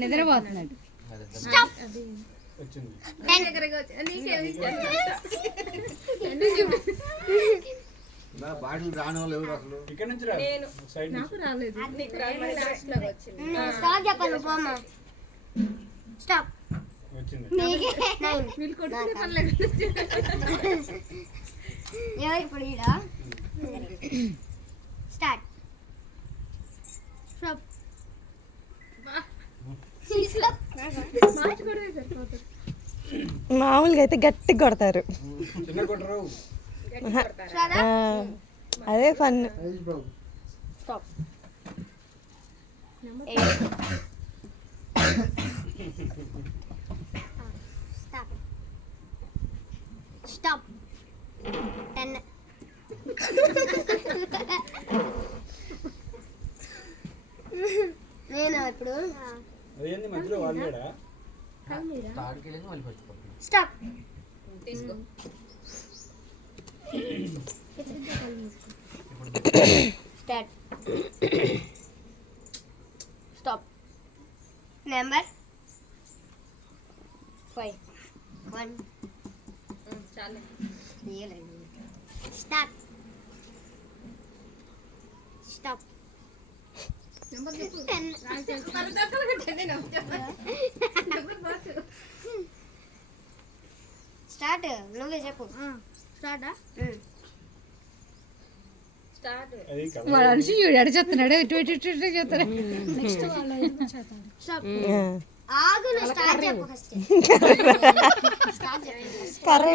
నిద్రపోతున్నాడు. బాటిల్ రాని వాళ్ళు ఎవరు అసలు ఇక్కడ నుంచి నాకు రాలేదు. స్టాప్ వీళ్ళు కొట్టుకునే పర్లేదు. ఎవరు ఇప్పుడు ఈడ స్టార్ట్ స్టాప్ మామూలుగా అయితే గట్టిగా కొడతారు. అదే ఫన్. స్టాప్ స్టాప్ 10 నేనా ఇప్పుడు మధ్యలో వాళ్ళు స్టాప్ తీసుకో. స్టార్ట్ స్టాప్ నెంబర్ 5 1 చాలే. స్టార్ట్ స్టాప్ నెంబర్ చెప్పు. 10 స్టార్ట్ నువ్వే చెప్పు. స్టార్టా స్టార్ట్. మనిషి చూడాడు చెప్తున్నాడు. ఇటు ఇటు ఇటు ఇటు చెప్తున్నాడు. ఆగు నువ్వు స్టార్ట్ చెప్పు ఫస్ట్. స్టార్ట్ చెప్పు కర్రీ